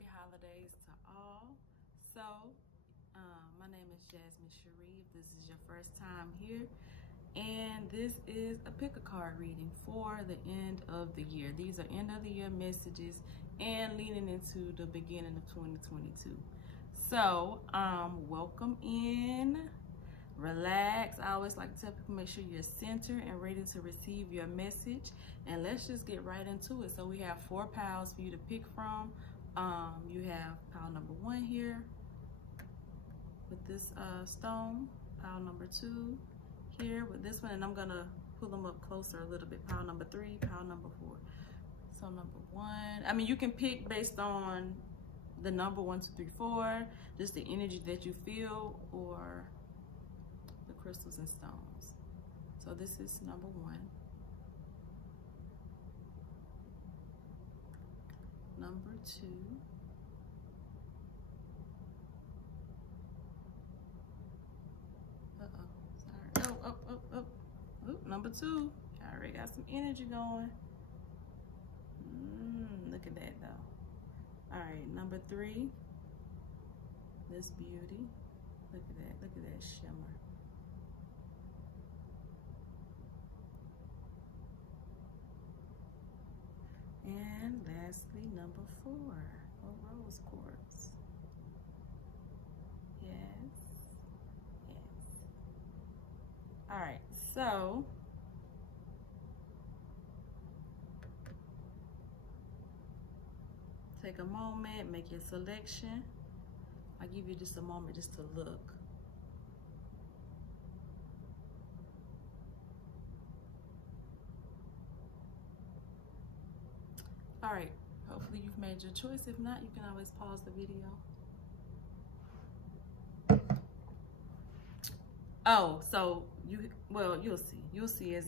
Happy holidays to all. So my name is jasmine.shiri if this is your first time here, and this is a pick a card reading for the end of the year. These are end of the year messages and leading into the beginning of 2022. So welcome in, relax. I always like to tell people, make sure you're centered and ready to receive your message, and let's just get right into it. So we have 4 piles for you to pick from. You have pile number 1 here with this stone, pile number 2 here with this one, and I'm gonna pull them up closer a little bit. Pile number 3, pile number 4. So number 1, I mean, you can pick based on the number 1, 2, 3, 4, just the energy that you feel, or the crystals and stones. So this is number 1. Number 2. Sorry. Oh, number 2. I already got some energy going. Look at that though. All right, number 3. This beauty. Look at that shimmer. And lastly, number 4, a rose quartz. Yes. All right, so take a moment, make your selection. I'll give you just a moment just to look. All right, hopefully you've made your choice. If not, you can always pause the video. Oh, so you'll see as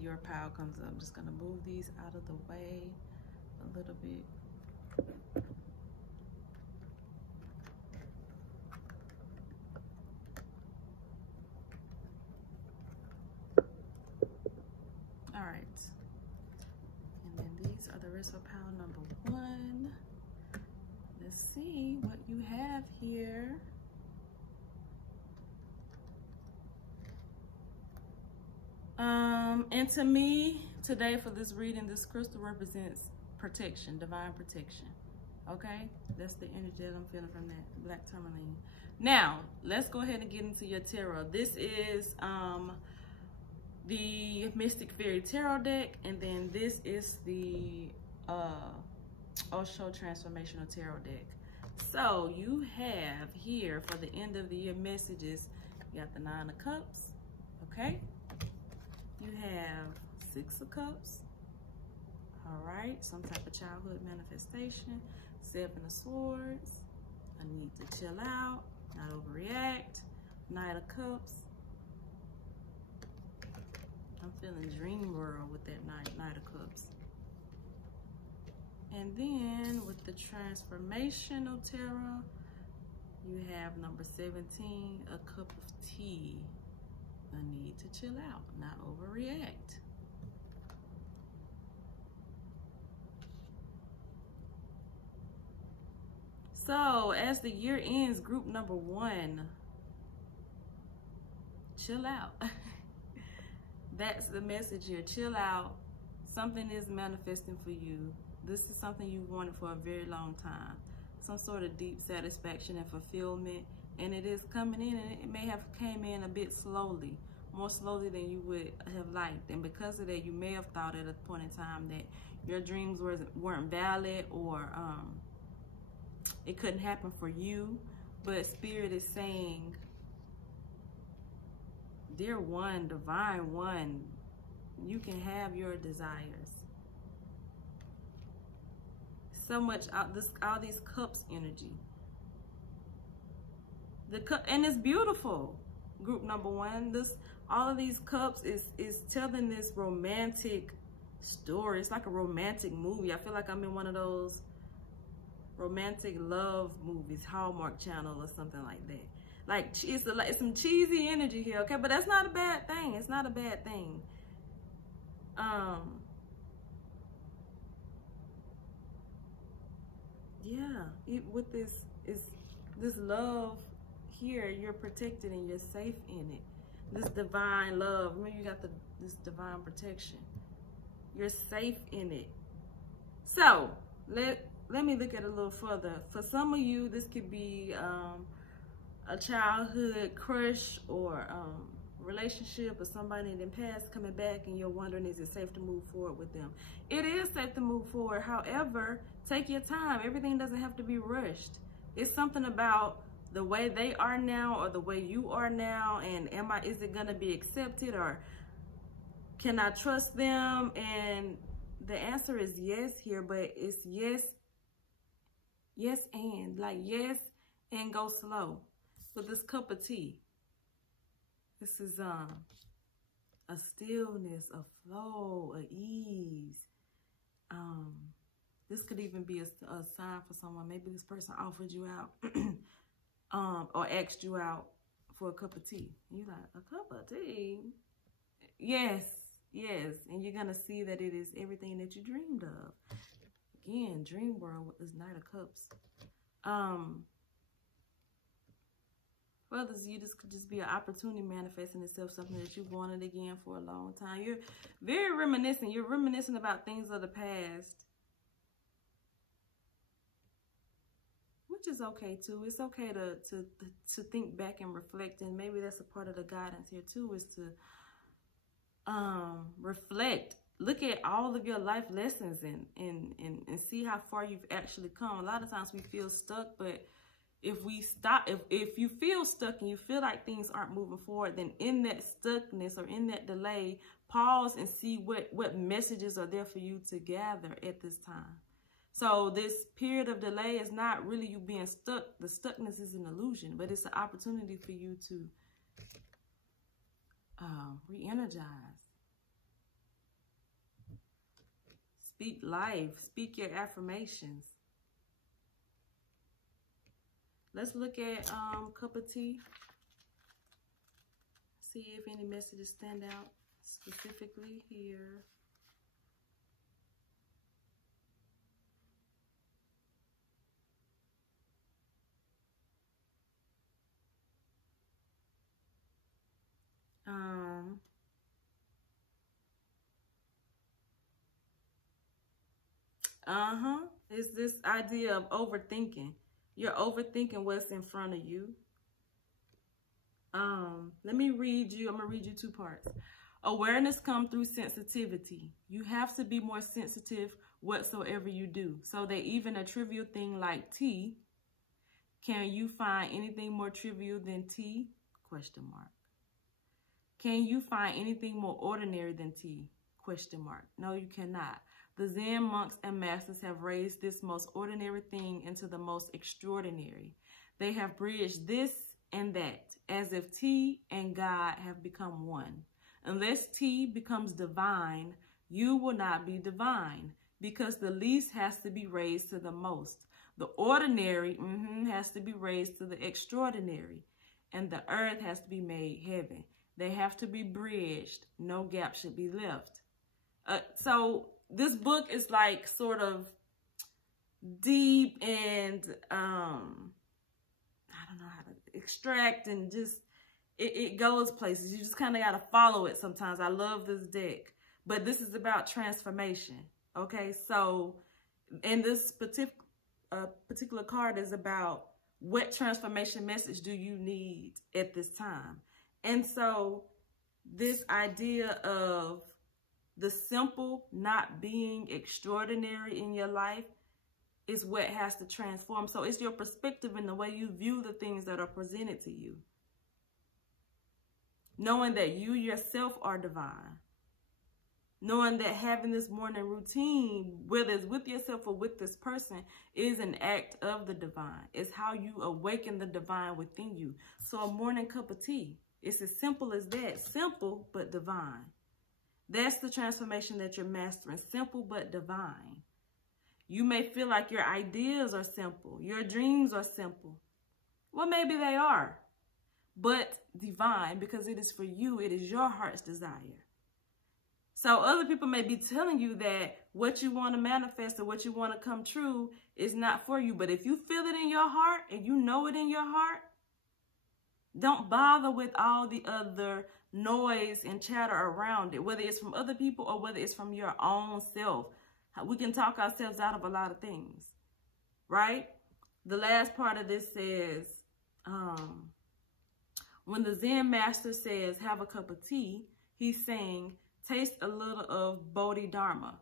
your pile comes up. I'm just gonna move these out of the way a little bit. All right, and then these are the rest of pile number 1. Let's see what you have here. And to me, today for this reading, this crystal represents protection, divine protection. Okay, that's the energy that I'm feeling from that black tourmaline. Now, let's go ahead and get into your tarot. This is the Mystic Fairy Tarot deck, and then this is the Osho Transformational Tarot deck. So you have here for the end of the year messages, you got the 9 of Cups, okay? You have 6 of Cups, all right? Some type of childhood manifestation. 7 of Swords, I need to chill out, not overreact. 9 of Cups, I'm feeling dream world with that Knight of Cups. And then with the Transformational Tarot, you have number 17, a cup of tea. I need to chill out, not overreact. So as the year ends, group number 1, chill out. That's the message here, chill out. Something is manifesting for you. This is something you wanted for a very long time. Some sort of deep satisfaction and fulfillment. And it is coming in, and it may have came in a bit slowly, more slowly than you would have liked. And because of that, you may have thought at a point in time that your dreams weren't valid, or it couldn't happen for you. But Spirit is saying, dear one, divine one, you can have your desires. So much all these cups energy. The cup, and it's beautiful. Group number 1, all of these cups is telling this romantic story. It's like a romantic movie. I feel like I'm in one of those romantic love movies, Hallmark Channel or something like that. Like it's some cheesy energy here, okay? But that's not a bad thing. It's not a bad thing. Yeah, with this love here, you're protected and you're safe in it. This divine love. Remember, you got this divine protection. You're safe in it. So let me look at it a little further. For some of you, this could be a childhood crush or relationship or somebody in the past coming back, and you're wondering, is it safe to move forward with them? It is safe to move forward. However, take your time. Everything doesn't have to be rushed. It's something about the way they are now or the way you are now, and is it gonna be accepted, or can I trust them? And the answer is yes here, but it's yes and, like, yes and go slow. With this cup of tea, this is a stillness, a flow, a ease. This could even be a sign for someone. Maybe this person offered you out or asked you out for a cup of tea. And you're like, a cup of tea? Yes, and you're gonna see that it is everything that you dreamed of. Again, dream world is Knight of Cups. For others, this could just be an opportunity manifesting itself, something that you've wanted again for a long time. You're very reminiscent. You're reminiscing about things of the past, which is okay too. It's okay to think back and reflect, and maybe that's a part of the guidance here too, is to reflect. Look at all of your life lessons and see how far you've actually come. A lot of times we feel stuck, but if we stop, if you feel stuck and you feel like things aren't moving forward, then in that stuckness or in that delay, pause and see what messages are there for you to gather at this time. So this period of delay is not really you being stuck. The stuckness is an illusion, but it's an opportunity for you to re-energize. Speak life. Speak your affirmations. Let's look at cup of tea. See if any messages stand out specifically here. It's this idea of overthinking. You're overthinking what's in front of you. Let me read you. I'm going to read you two parts. Awareness comes through sensitivity. You have to be more sensitive whatsoever you do. So that even a trivial thing like tea, can you find anything more trivial than tea? Question mark. Can you find anything more ordinary than tea? Question mark. No, you cannot. The Zen monks and masters have raised this most ordinary thing into the most extraordinary. They have bridged this and that, as if tea and God have become one. Unless tea becomes divine, you will not be divine, because the least has to be raised to the most. The ordinary has to be raised to the extraordinary, and the earth has to be made heaven. They have to be bridged. No gap should be left. So this book is like sort of deep and I don't know how to extract, and just it goes places. You just kind of got to follow it sometimes. I love this deck, but this is about transformation. Okay, so and this particular card is about what transformation message do you need at this time. And so this idea of the simple not being extraordinary in your life is what has to transform. So it's your perspective and the way you view the things that are presented to you. Knowing that you yourself are divine. Knowing that having this morning routine, whether it's with yourself or with this person, is an act of the divine. It's how you awaken the divine within you. So a morning cup of tea, it's as simple as that. Simple, but divine. That's the transformation that you're mastering. Simple, but divine. You may feel like your ideas are simple. Your dreams are simple. Well, maybe they are. But divine, because it is for you. It is your heart's desire. So other people may be telling you that what you want to manifest or what you want to come true is not for you. But if you feel it in your heart and you know it in your heart, don't bother with all the other noise and chatter around it, whether it's from other people or whether it's from your own self. We can talk ourselves out of a lot of things, right? The last part of this says, when the Zen master says, have a cup of tea, he's saying, taste a little of Bodhidharma.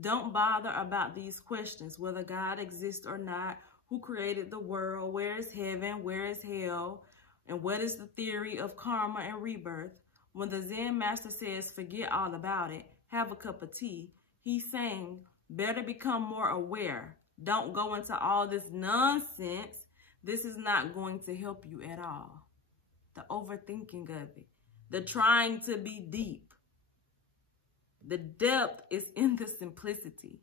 Don't bother about these questions, whether God exists or not, who created the world, where is heaven, where is hell, and what is the theory of karma and rebirth. When the Zen master says, forget all about it, have a cup of tea, he's saying, better become more aware. Don't go into all this nonsense. This is not going to help you at all. The overthinking of it, the trying to be deep. The depth is in the simplicity.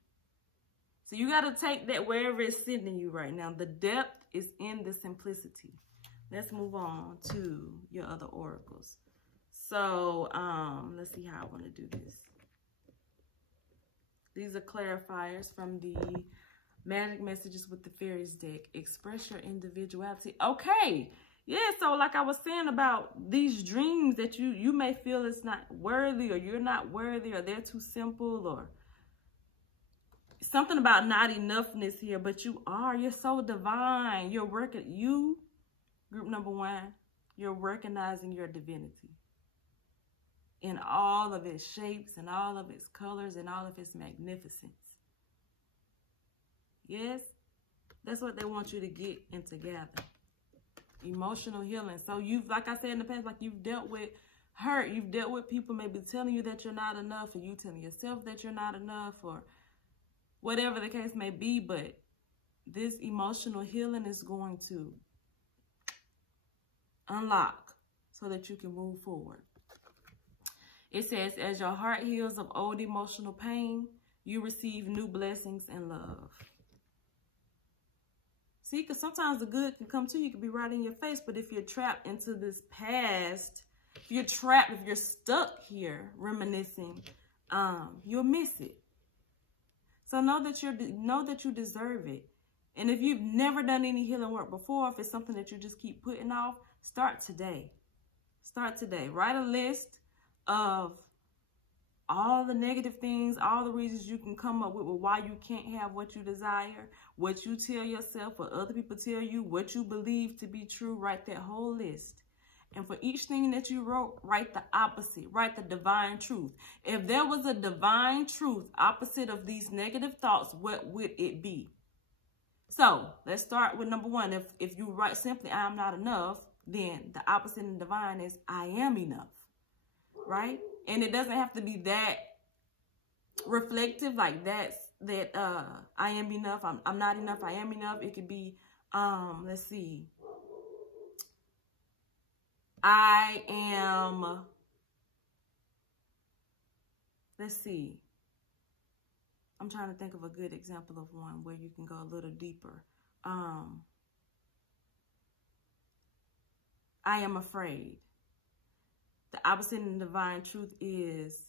So you got to take that wherever it's sending you right now. The depth is in the simplicity. Let's move on to your other oracles. So let's see how I want to do this. These are clarifiers from the Magic Messages with the Fairies deck. Express your individuality. Okay. Yeah, so like I was saying about these dreams that you may feel it's not worthy, or you're not worthy, or they're too simple, or something about not enoughness here, but you are. You're so divine. You're working. You, group number one, you're recognizing your divinity in all of its shapes and all of its colors and all of its magnificence. Yes, that's what they want you to get and to gather. Emotional healing. So you've, like I said in the past, like you've dealt with hurt. You've dealt with people maybe telling you that you're not enough, or you telling yourself that you're not enough, or whatever the case may be. But this emotional healing is going to unlock so that you can move forward. It says, as your heart heals of old emotional pain, you receive new blessings and love. See, because sometimes the good can come to you. It can be right in your face. But if you're trapped into this past, if you're trapped, if you're stuck here reminiscing, you'll miss it. So know that you deserve it. And if you've never done any healing work before, if it's something that you just keep putting off, start today. Start today. Write a list of all the negative things, all the reasons you can come up with why you can't have what you desire, what you tell yourself, what other people tell you, what you believe to be true. Write that whole list. And for each thing that you wrote, write the opposite. Write the divine truth. If there was a divine truth opposite of these negative thoughts, what would it be? So let's start with number one. If you write simply, I am not enough, then the opposite in divine is I am enough. Right? And it doesn't have to be that reflective, like that I am enough, I'm not enough, I am enough. It could be, let's see, I am, let's see, I'm trying to think of a good example of one where you can go a little deeper. I am afraid. The opposite in divine truth is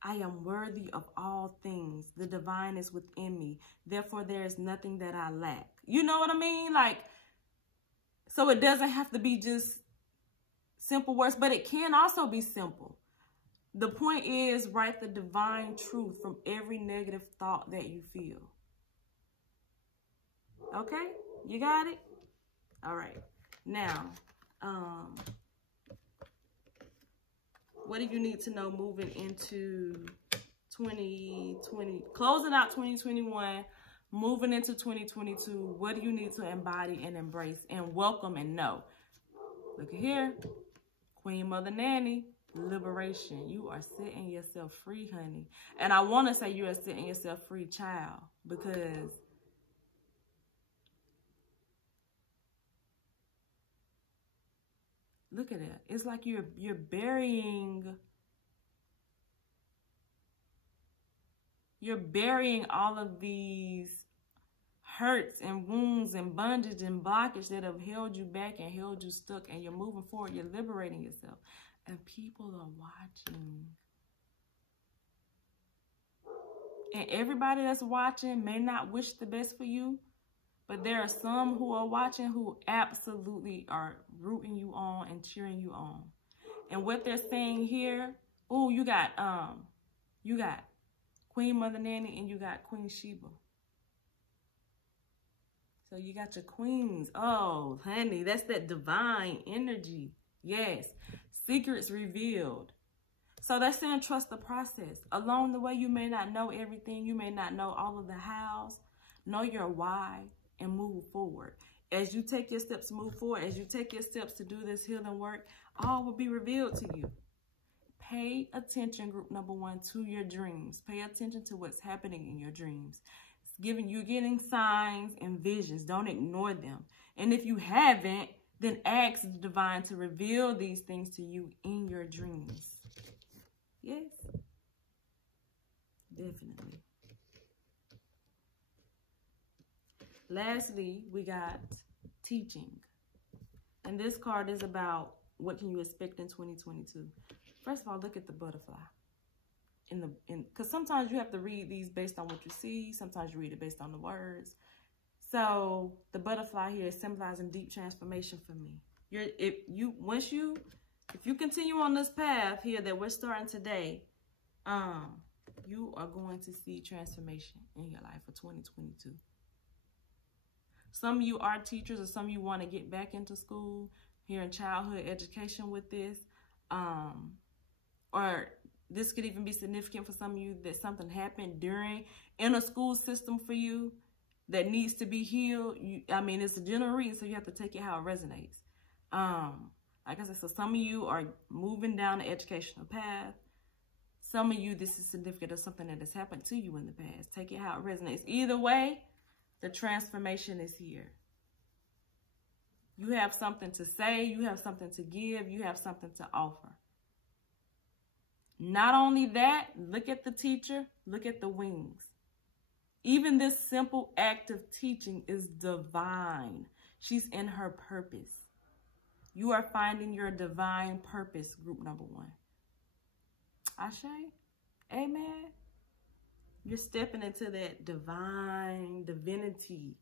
I am worthy of all things. The divine is within me. Therefore, there is nothing that I lack. You know what I mean? Like, so it doesn't have to be just simple words, but it can also be simple. The point is, write the divine truth from every negative thought that you feel. Okay? You got it? All right. Now, what do you need to know moving into 2020, closing out 2021, moving into 2022? What do you need to embody and embrace and welcome and know? Look at here. Queen Mother Nanny, liberation. You are setting yourself free, honey. And I want to say you are setting yourself free, child, because look at it. It's like you're burying all of these hurts and wounds and bondage and blockage that have held you back and held you stuck, and you're moving forward. You're liberating yourself. And people are watching. And everybody that's watching may not wish the best for you, but there are some who are watching who absolutely are rooting you on and cheering you on. And what they're saying here, oh, you got Queen Mother Nanny and you got Queen Sheba. So you got your queens. Oh, honey, that's that divine energy. Yes. Secrets revealed. So that's saying trust the process. Along the way, you may not know everything. You may not know all of the hows. Know your why and move forward. As you take your steps to move forward, as you take your steps to do this healing work, all will be revealed to you. Pay attention, group number 1, to your dreams. Pay attention to what's happening in your dreams. You're getting signs and visions. Don't ignore them. And if you haven't, then ask the divine to reveal these things to you in your dreams. Yes, definitely. Lastly, we got teaching. And this card is about what can you expect in 2022. First of all, look at the butterfly. Because sometimes you have to read these based on what you see. Sometimes you read it based on the words. So the butterfly here is symbolizing deep transformation for me. If you continue on this path here that we're starting today, you are going to see transformation in your life for 2022. Some of you are teachers, or some of you want to get back into school here in childhood education with this, or this could even be significant for some of you that something happened in a school system for you that needs to be healed. It's a general reading, so you have to take it how it resonates. Like I said, so some of you are moving down the educational path. Some of you, this is significant of something that has happened to you in the past. Take it how it resonates. Either way, the transformation is here. You have something to say. You have something to give. You have something to offer. Not only that, look at the teacher. Look at the wings. Even this simple act of teaching is divine. She's in her purpose. You are finding your divine purpose, group number 1. Ashe? Amen? You're stepping into that divine divinity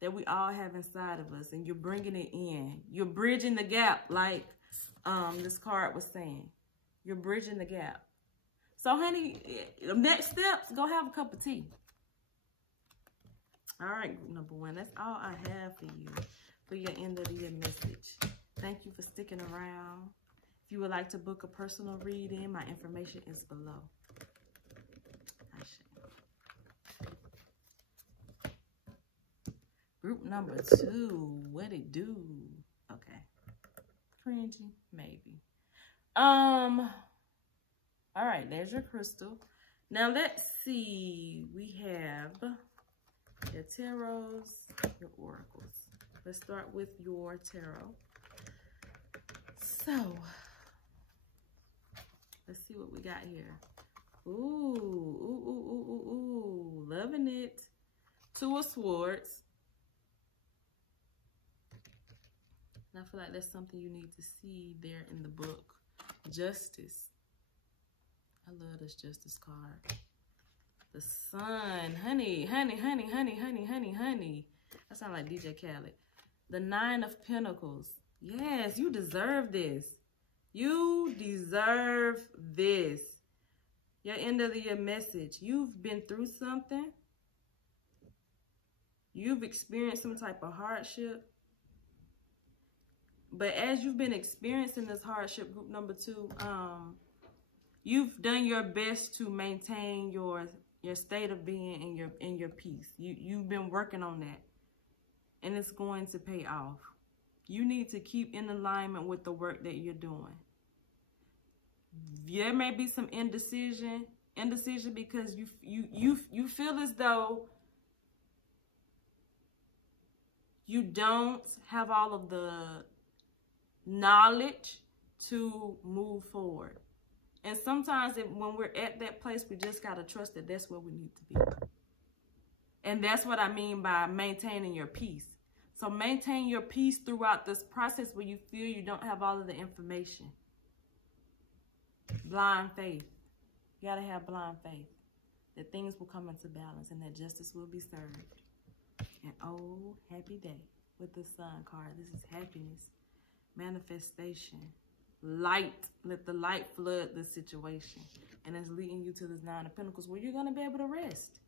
that we all have inside of us, and you're bringing it in. You're bridging the gap, like this card was saying. You're bridging the gap. So, honey, next steps, go have a cup of tea. All right, group number 1. That's all I have for you for your end of the year message. Thank you for sticking around. If you would like to book a personal reading, my information is below. Group number 2, what it do? Okay. Cringy, maybe. All right, there's your crystal. Now let's see. We have your tarots, your oracles. Let's start with your tarot. So, let's see what we got here. Ooh, loving it. 2 of Swords. And I feel like that's something you need to see there in the book. Justice. I love this Justice card. The Sun. Honey. That sounds like DJ Khaled. The 9 of Pentacles. Yes, you deserve this. You deserve this. Your end of the year message. You've been through something. You've experienced some type of hardship. But as you've been experiencing this hardship, group number 2, you've done your best to maintain your state of being and your peace. You've been working on that. And it's going to pay off. You need to keep in alignment with the work that you're doing. There may be some indecision because you feel as though you don't have all of the knowledge to move forward. And sometimes when we're at that place, we just got to trust that that's where we need to be. And that's what I mean by maintaining your peace. So maintain your peace throughout this process where you feel you don't have all of the information. Blind faith. You got to have blind faith that things will come into balance and that justice will be served. And oh, happy day with the Sun card. This is happiness, manifestation, light. Let the light flood the situation. And it's leading you to this Nine of Pentacles where you're going to be able to rest.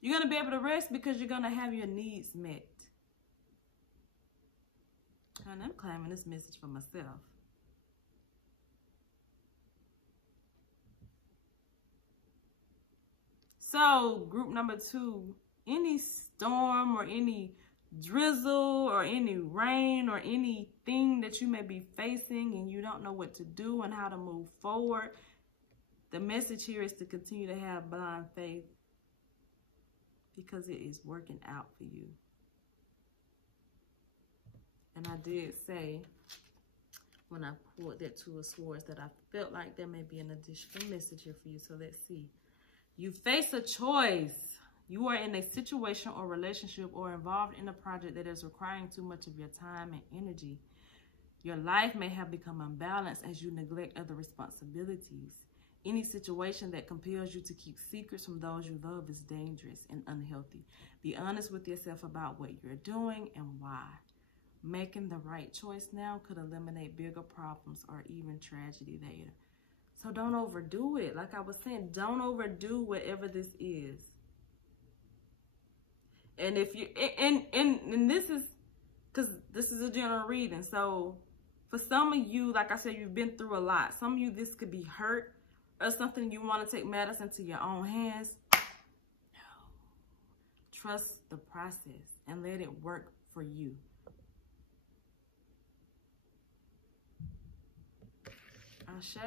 You're going to be able to rest because you're going to have your needs met. And I'm claiming this message for myself. So, group number 2, any storm or any drizzle or any rain or anything that you may be facing and you don't know what to do and how to move forward, the message here is to continue to have blind faith because it is working out for you. And I did say when I pulled that Two of Swords that I felt like there may be an additional message here for you. So let's see. You face a choice. You are in a situation or relationship or involved in a project that is requiring too much of your time and energy. Your life may have become unbalanced as you neglect other responsibilities. Any situation that compels you to keep secrets from those you love is dangerous and unhealthy. Be honest with yourself about what you're doing and why. Making the right choice now could eliminate bigger problems or even tragedy later. So don't overdo it. Like I was saying, don't overdo whatever this is. And if you, and this is, because this is a general reading. So for some of you, like I said, you've been through a lot. Some of you, this could be hurt or something you want to take matters into your own hands. No. Trust the process and let it work for you. Ashe.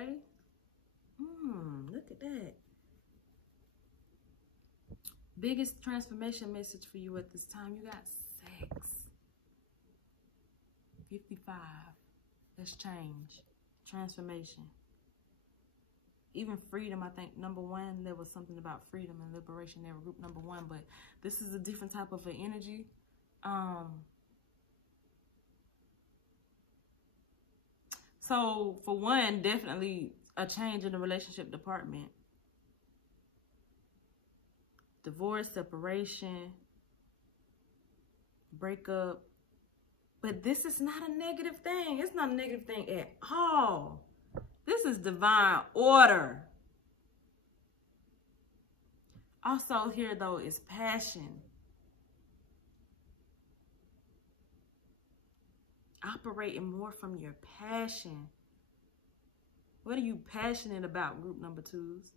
Look at that. Biggest transformation message for you at this time. You got sex. 55. That's change. Transformation. Even freedom, I think, number 1, there was something about freedom and liberation there, group number 1. But this is a different type of an energy. So, for one, definitely a change in the relationship department. Divorce, separation, breakup. But this is not a negative thing. It's not a negative thing at all. This is divine order. Also here, though, is passion. Operating more from your passion. What are you passionate about, group number 2s?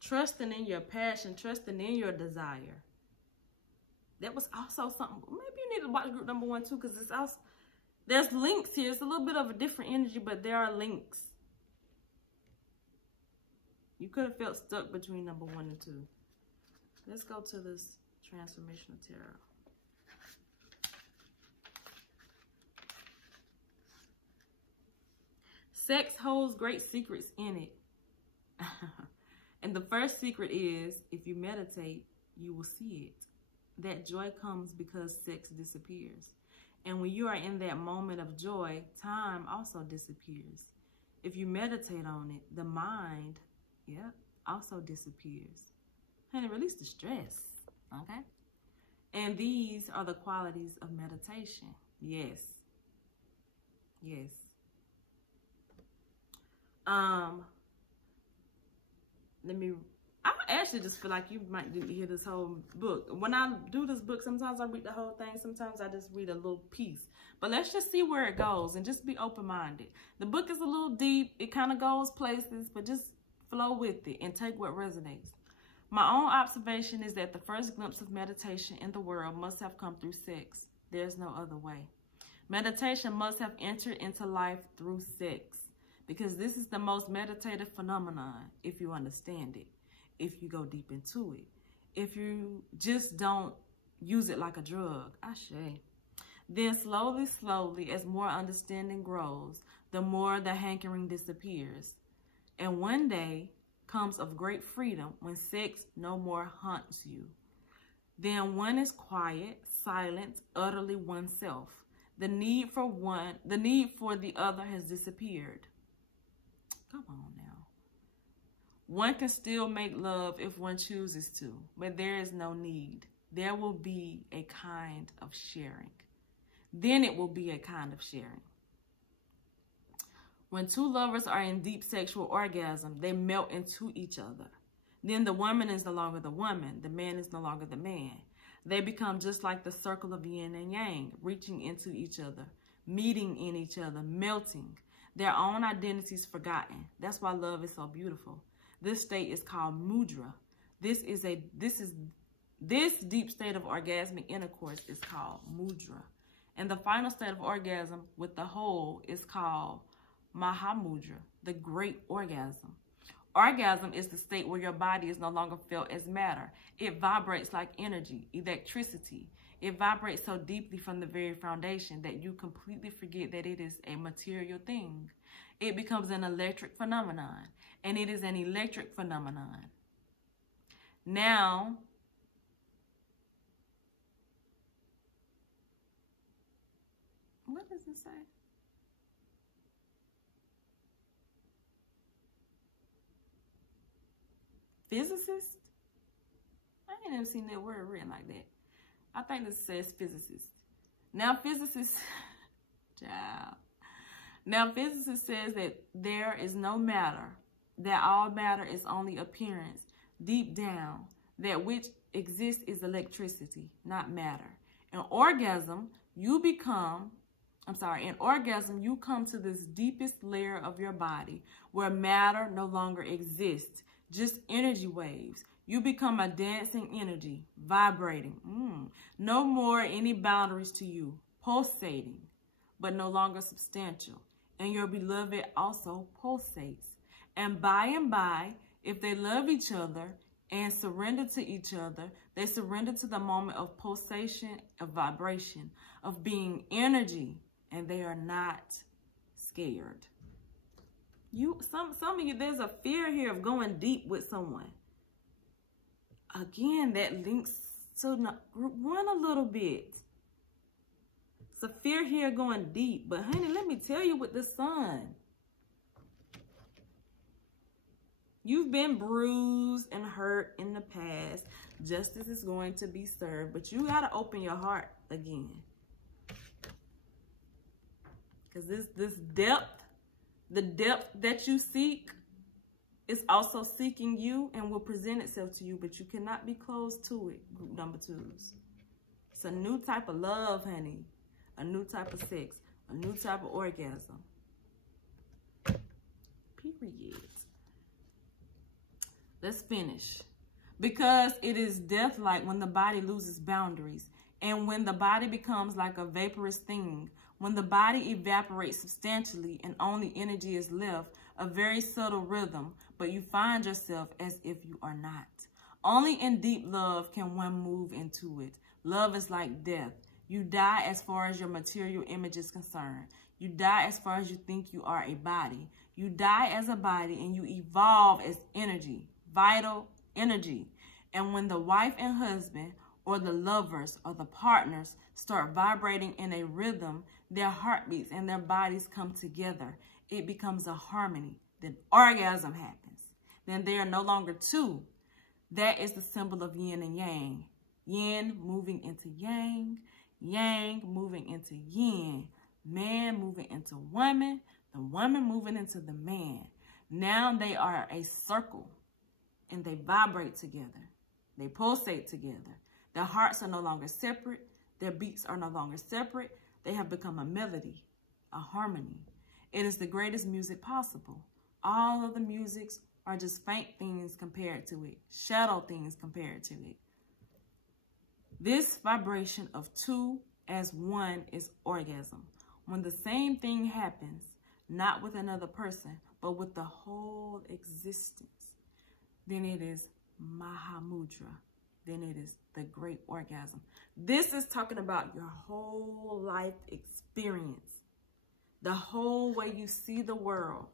Trusting in your passion, trusting in your desire. That was also something. Maybe you need to watch group number 1 too, because it's also, there's links here. It's a little bit of a different energy, but there are links. You could have felt stuck between number 1 and 2. Let's go to this Transformational Tarot. Sex holds great secrets in it. And the first secret is, if you meditate, you will see it. That joy comes because sex disappears. And when you are in that moment of joy, time also disappears. If you meditate on it, the mind, also disappears. And it releases the stress, okay? And these are the qualities of meditation. Yes. Yes. I actually just feel like you might hear this whole book. When I do this book, sometimes I read the whole thing. Sometimes I just read a little piece. But let's just see where it goes and just be open-minded. The book is a little deep. It kind of goes places, but just flow with it and take what resonates. My own observation is that the first glimpse of meditation in the world must have come through sex. There's no other way. Meditation must have entered into life through sex, because this is the most meditative phenomenon if you understand it, if you go deep into it, if you just don't use it like a drug. Ashe. Then slowly, slowly, as more understanding grows, the more the hankering disappears. And one day comes of great freedom when sex no more haunts you. Then one is quiet, silent, utterly oneself. The need for the other has disappeared. Come on now. One can still make love if one chooses to, but there is no need. There will be a kind of sharing. Then it will be a kind of sharing. When two lovers are in deep sexual orgasm, they melt into each other. Then the woman is no longer the woman. The man is no longer the man. They become just like the circle of yin and yang, reaching into each other, meeting in each other, melting. Their own identities forgotten. That's why love is so beautiful. This state is called mudra. This deep state of orgasmic intercourse is called mudra. And the final state of orgasm with the whole is called Mahamudra, the great orgasm. Orgasm is the state where your body is no longer felt as matter. It vibrates like energy, electricity. It vibrates so deeply from the very foundation that you completely forget that it is a material thing. It becomes an electric phenomenon, and it is an electric phenomenon. Now, what does it say? Physicist? I ain't never seen that word written like that. I think this says physicist. Now physicist, child. Now physicist says that there is no matter, that all matter is only appearance. Deep down, that which exists is electricity, not matter. In orgasm, you come to this deepest layer of your body where matter no longer exists. Just energy waves. You become a dancing energy, vibrating. No more any boundaries to you, pulsating, but no longer substantial. And your beloved also pulsates. And by, if they love each other and surrender to each other, they surrender to the moment of pulsation, of vibration, of being energy, and they are not scared. Some of you, there's a fear here of going deep with someone. Again, that links to group one a little bit. It's a fear here going deep. But honey, let me tell you with the sun. You've been bruised and hurt in the past. Justice is going to be served. But you got to open your heart again. Because this depth, the depth that you seek is also seeking you and will present itself to you, but you cannot be closed to it, group number twos. It's a new type of love, honey. A new type of sex. A new type of orgasm. Period. Let's finish. Because it is death-like when the body loses boundaries and when the body becomes like a vaporous thing. When the body evaporates substantially and only energy is left, a very subtle rhythm, but you find yourself as if you are not. Only in deep love can one move into it. Love is like death. You die as far as your material image is concerned. You die as far as you think you are a body. You die as a body and you evolve as energy, vital energy. And when the wife and husband or the lovers or the partners start vibrating in a rhythm, their heartbeats and their bodies come together. It becomes a harmony. Then orgasm happens. Then they are no longer two. That is the symbol of yin and yang. Yin moving into yang. Yang moving into yin. Man moving into woman. The woman moving into the man. Now they are a circle. And they vibrate together. They pulsate together. Their hearts are no longer separate. Their beats are no longer separate. They have become a melody, a harmony. It is the greatest music possible. All of the musics are just faint things compared to it, shadow things compared to it. This vibration of two as one is orgasm. When the same thing happens, not with another person, but with the whole existence, then it is Mahamudra. Then it is the great orgasm. This is talking about your whole life experience. The whole way you see the world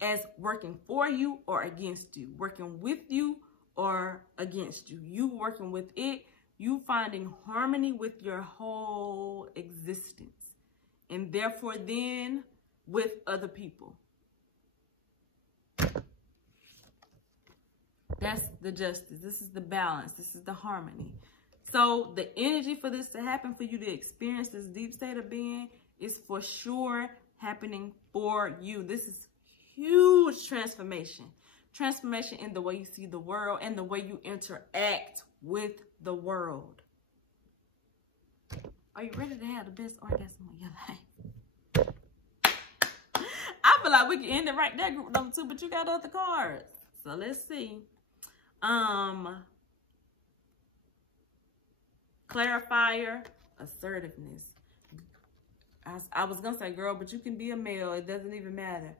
as working for you or against you. Working with you or against you. You working with it. You finding harmony with your whole existence. And therefore then with other people. the justice. This is the balance. This is the harmony. So the energy for this to happen, for you to experience this deep state of being, is for sure happening for you. This is huge transformation. Transformation in the way you see the world and the way you interact with the world. Are you ready to have the best orgasm of your life? I feel like we can end it right there, group number 2, but you got other cards. So let's see. Clarifier, assertiveness. I was going to say girl, but you can be a male. It doesn't even matter.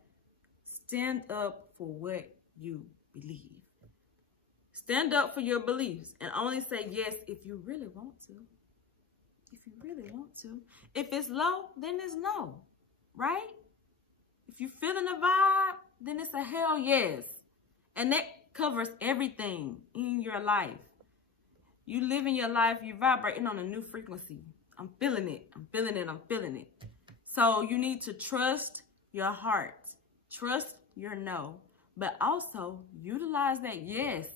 Stand up for what you believe. Stand up for your beliefs and only say yes if you really want to. If you really want to. If it's low, then it's no. Right? If you're feeling a vibe, then it's a hell yes. And that covers everything in your life. You living your life, you're vibrating on a new frequency. I'm feeling it. I'm feeling it. I'm feeling it. So you need to trust your heart. Trust your no. But also utilize that yes.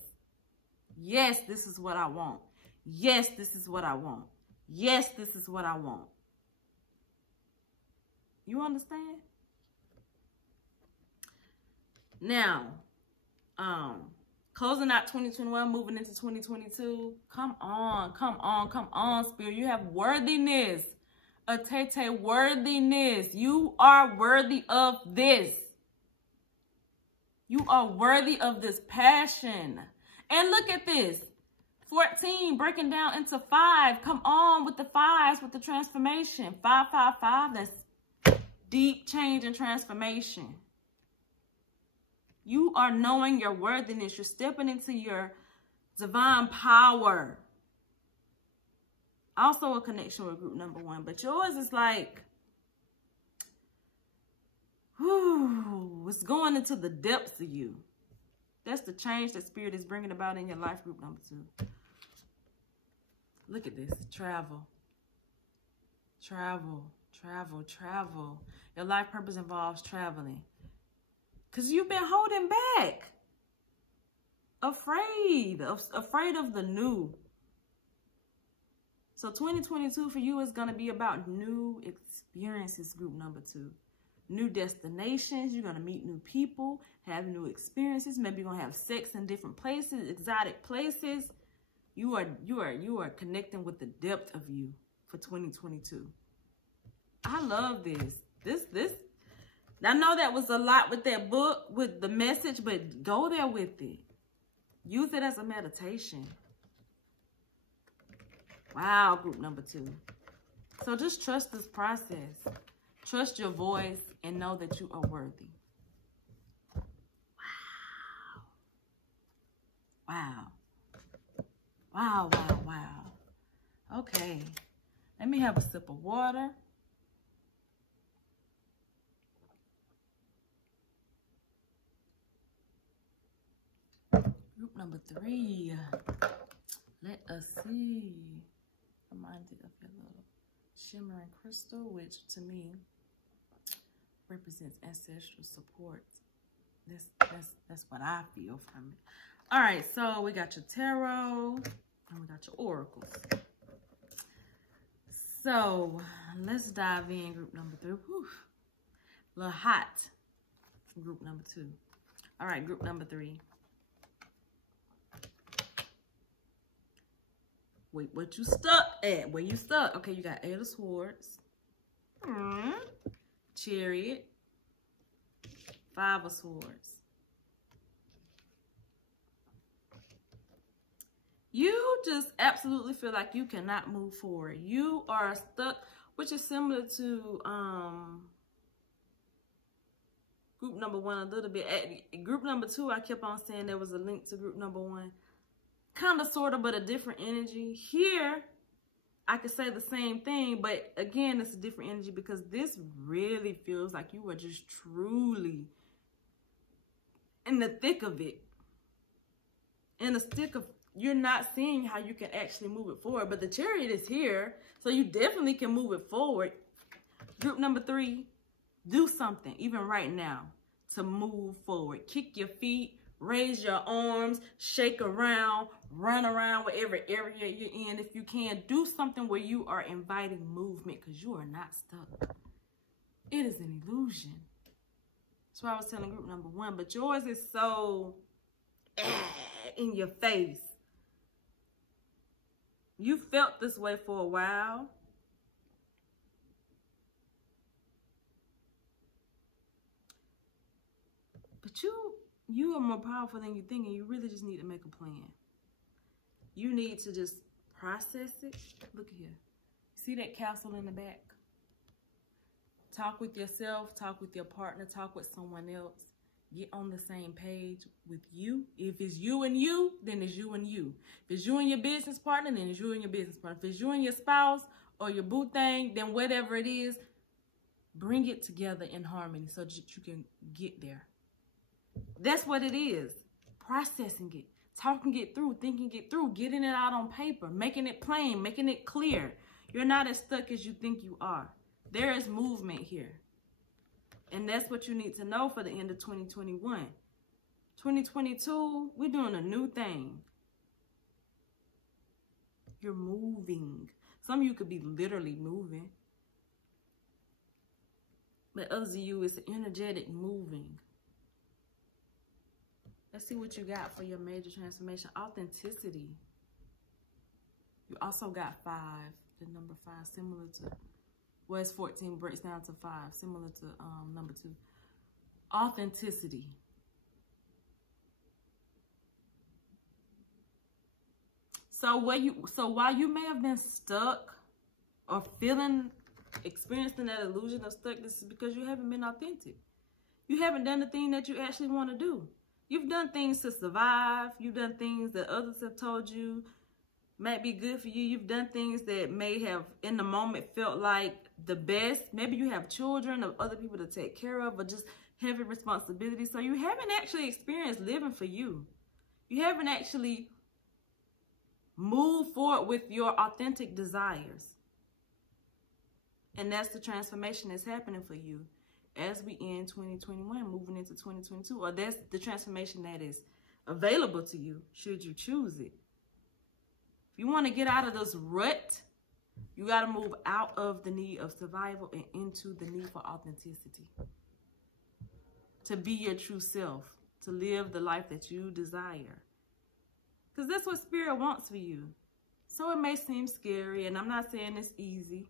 Yes, this is what I want. Yes, this is what I want. Yes, this is what I want. You understand? Now, closing out 2021, moving into 2022. Come on, come on, come on, Spirit. You have worthiness. Atete worthiness. You are worthy of this. You are worthy of this passion. And look at this. 14 breaking down into 5. Come on with the 5s, with the transformation. 5, 5, 5. That's deep change and transformation. You are knowing your worthiness. You're stepping into your divine power. Also a connection with group number 1. But yours is like, whew, it's going into the depths of you. That's the change that Spirit is bringing about in your life, group number 2. Look at this. Travel. Travel. Travel. Travel. Your life purpose involves traveling. Because you've been holding back. Afraid of the new. So 2022 for you is going to be about new experiences, group number 2. New destinations. You're going to meet new people, have new experiences. Maybe you're going to have sex in different places, exotic places. You are connecting with the depth of you for 2022. I love this. I know that was a lot with that book, with the message, but go there with it. Use it as a meditation. Wow, group number 2. So just trust this process. Trust your voice and know that you are worthy. Wow. Wow. Wow, wow, wow. Okay. Let me have a sip of water. Group number 3. Let us see. Reminded of your little shimmering crystal, which to me represents ancestral support. That's what I feel from it. All right, so we got your tarot and we got your oracles. So let's dive in, group number 3. Whew. A little hot. Group number 2. All right, group number 3. Wait, what you stuck at? Where you stuck? Okay, you got 8 of Swords. Chariot. 5 of Swords. You just absolutely feel like you cannot move forward. You are stuck, which is similar to group number 1 a little bit. At group number 2, I kept on saying there was a link to group number 1. Kind of, sort of, but a different energy. Here, I could say the same thing, but again, it's a different energy because this really feels like you are just truly in the thick of it. In the thick of, you're not seeing how you can actually move it forward, but the Chariot is here, so you definitely can move it forward. Group number 3, do something, even right now, to move forward. Kick your feet, raise your arms, shake around, run around whatever area you're in. If you can, do something where you are inviting movement, because you are not stuck. It is an illusion. That's why I was telling group number 1, but yours is so in your face. You felt this way for a while. But you are more powerful than you think, and you really just need to make a plan. You need to just process it. Look here. See that castle in the back? Talk with yourself, talk with your partner, talk with someone else. Get on the same page with you. If it's you and you, then it's you and you. If it's you and your business partner, then it's you and your business partner. If it's you and your spouse or your boo thing, then whatever it is, bring it together in harmony so that you can get there. That's what it is. Processing it, talking it through, thinking it through, getting it out on paper, making it plain, making it clear. You're not as stuck as you think you are. There is movement here. And that's what you need to know for the end of 2021. 2022, we're doing a new thing. You're moving. Some of you could be literally moving. But others of you, it's energetic moving. Let's see what you got for your major transformation. Authenticity. You also got 5. The number 5, similar to, well, it's 14, breaks down to 5, similar to number 2. Authenticity. So while you may have been stuck or experiencing that illusion of stuck, this is because you haven't been authentic. You haven't done the thing that you actually want to do. You've done things to survive. You've done things that others have told you might be good for you. You've done things that may have, in the moment, felt like the best. Maybe you have children or other people to take care of, or just heavy responsibility. So you haven't actually experienced living for you. You haven't actually moved forward with your authentic desires. And that's the transformation that's happening for you as we end 2021, moving into 2022. Or that's the transformation that is available to you, should you choose it. If you want to get out of this rut, you got to move out of the need of survival and into the need for authenticity. To be your true self, to live the life that you desire. Because that's what Spirit wants for you. So it may seem scary, and I'm not saying it's easy.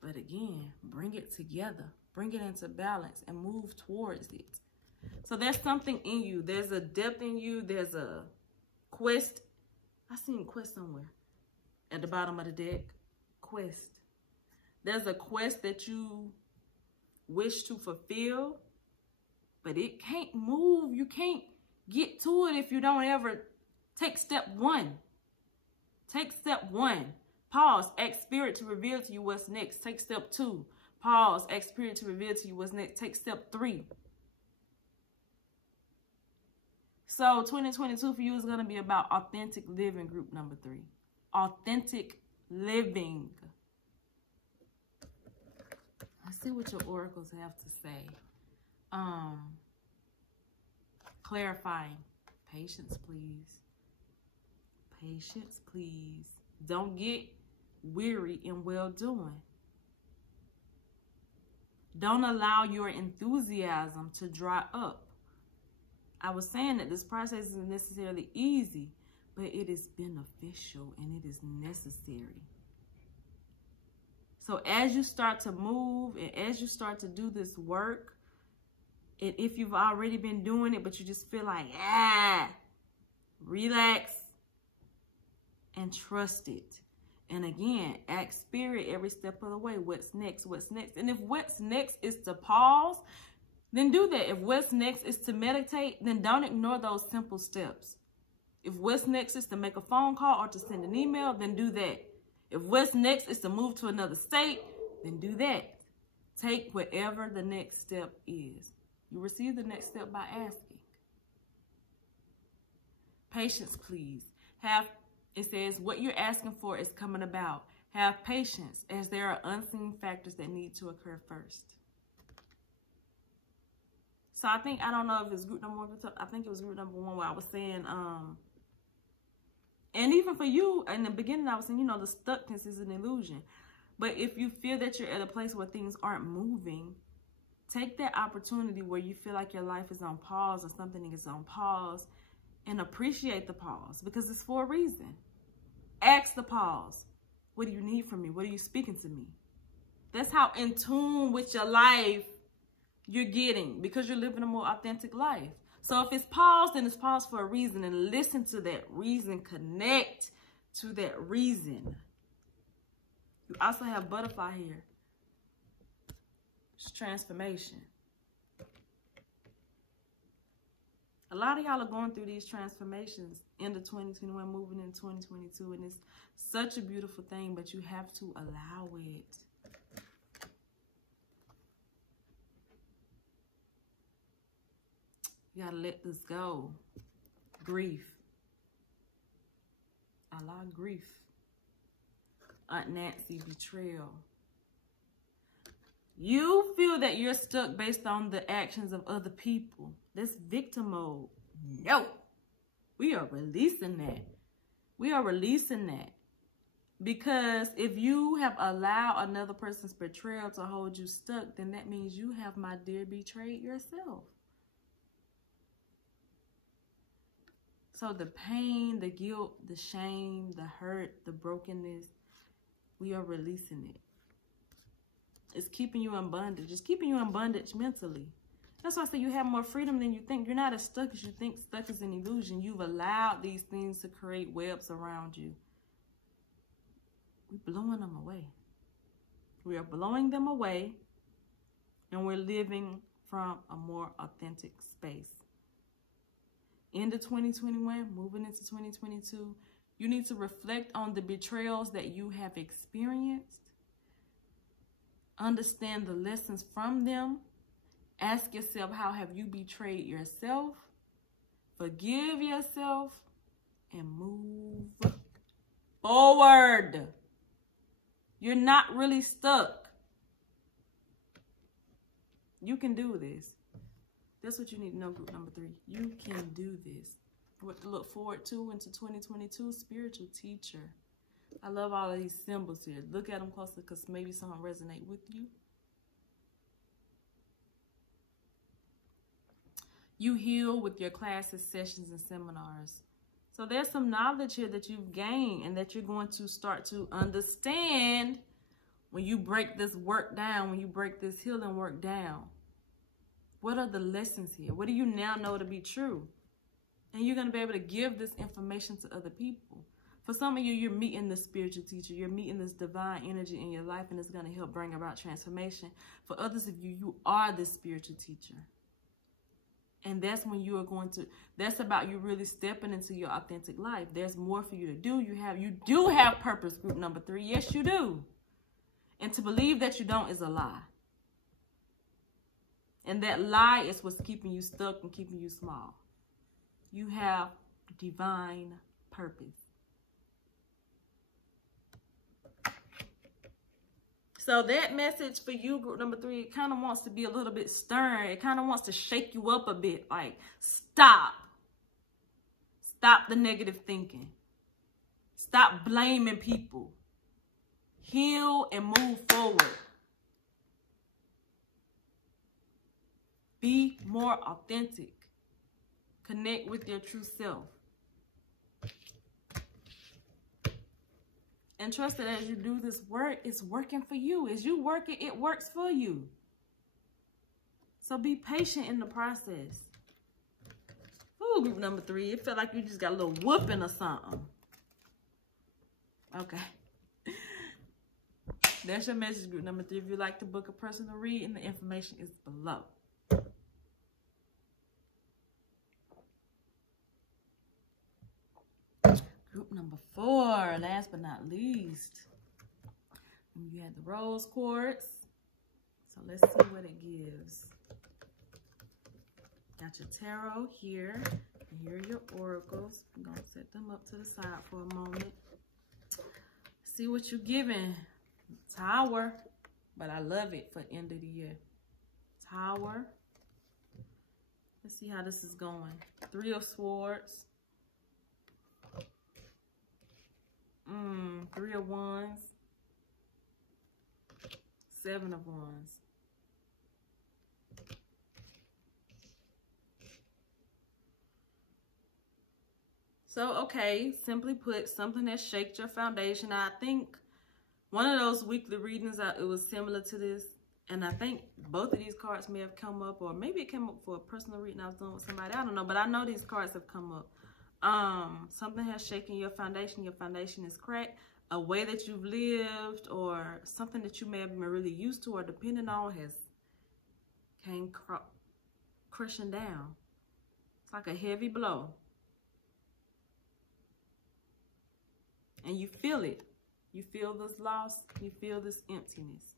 But again, bring it together. Bring it into balance and move towards it. So there's something in you. There's a depth in you. There's a quest. I seen quest somewhere at the bottom of the deck. Quest. There's a quest that you wish to fulfill, but it can't move. You can't get to it if you don't ever take step 1. Take step 1. Pause. Ask Spirit to reveal to you what's next. Take step 2. Pause. Ask Spirit to reveal to you what's next. Take step 3. So 2022 for you is going to be about authentic living, group number 3. Authentic living. Let's see what your oracles have to say. Clarifying. Patience, please. Patience, please. Don't get weary in well-doing. Don't allow your enthusiasm to dry up. I was saying that this process isn't necessarily easy, but it is beneficial and it is necessary. So as you start to move and as you start to do this work, and if you've already been doing it, but you just feel like, relax and trust it. And again, ask Spirit every step of the way, what's next, what's next? And if what's next is to pause, then do that. If what's next is to meditate, then don't ignore those simple steps. If what's next is to make a phone call or to send an email, then do that. If what's next is to move to another state, then do that. Take whatever the next step is. You receive the next step by asking. Patience, please. It says, what you're asking for is coming about. Have patience, as there are unseen factors that need to occur first. So I don't know if it's group number 1. I think it was group number 1 where I was saying, and even for you, in the beginning, I was saying, you know, the stuckness is an illusion. But if you feel that you're at a place where things aren't moving, take that opportunity where you feel like your life is on pause or something is on pause, and appreciate the pause, because it's for a reason. Ask the pause. What do you need from me? What are you speaking to me? That's how in tune with your life you're getting, because you're living a more authentic life. So if it's paused, then it's paused for a reason, and listen to that reason. Connect to that reason. You also have butterfly here. It's transformation. A lot of y'all are going through these transformations into 2021, moving into 2022, and it's such a beautiful thing, but you have to allow it. You gotta let this go. Grief. Allow grief. Aunt Nancy, betrayal. You feel that you're stuck based on the actions of other people. That's victim mode. No. We are releasing that. We are releasing that. Because if you have allowed another person's betrayal to hold you stuck, then that means you have, my dear, betrayed yourself. So the pain, the guilt, the shame, the hurt, the brokenness, we are releasing it. It's keeping you in bondage. It's keeping you in bondage mentally. That's why I say you have more freedom than you think. You're not as stuck as you think. Stuck is an illusion. You've allowed these things to create webs around you. We're blowing them away. We are blowing them away, and we're living from a more authentic space. Into 2021, moving into 2022, you need to reflect on the betrayals that you have experienced. Understand the lessons from them. Ask yourself, how have you betrayed yourself? Forgive yourself and move forward. You're not really stuck. You can do this. That's what you need to know, group number 3. You can do this. What to look forward to into 2022, spiritual teacher. I love all of these symbols here. Look at them closely, because maybe some resonate with you. You heal with your classes, sessions, and seminars. So there's some knowledge here that you've gained and that you're going to start to understand when you break this work down, when you break this healing work down. What are the lessons here? What do you now know to be true? And you're going to be able to give this information to other people. For some of you, you're meeting the spiritual teacher. You're meeting this divine energy in your life, and it's going to help bring about transformation. For others of you, you are the spiritual teacher. And that's when you are going to, that's about you really stepping into your authentic life. There's more for you to do. You do have purpose, group number 3. Yes, you do. And to believe that you don't is a lie. And that lie is what's keeping you stuck and keeping you small. You have divine purpose. So that message for you, group number 3, it kind of wants to be a little bit stern. It kind of wants to shake you up a bit. Like, stop. Stop the negative thinking. Stop blaming people. Heal and move forward. Be more authentic. Connect with your true self. And trust that as you do this work, it's working for you. As you work it, it works for you. So be patient in the process. Ooh, group number 3. It felt like you just got a little whooping or something. Okay. That's your message, group number 3. If you'd like to book a personal reading, the information is below. Group number 4, last but not least. You had the rose quartz. So let's see what it gives. Got your tarot here. And here are your oracles. I'm going to set them up to the side for a moment. See what you're giving. Tower. But I love it for end of the year. Tower. Let's see how this is going. 3 of Swords. 3 of Wands. 7 of Wands. So, okay, simply put, something that shaked your foundation. I think one of those weekly readings, it was similar to this. And I think both of these cards may have come up, or maybe it came up for a personal reading I was doing with somebody. I don't know, but I know these cards have come up. Something has shaken your foundation. Your foundation is cracked. A way that you've lived, or something that you may have been really used to or depending on, came crushing down. It's like a heavy blow. And you feel it. You feel this loss. You feel this emptiness.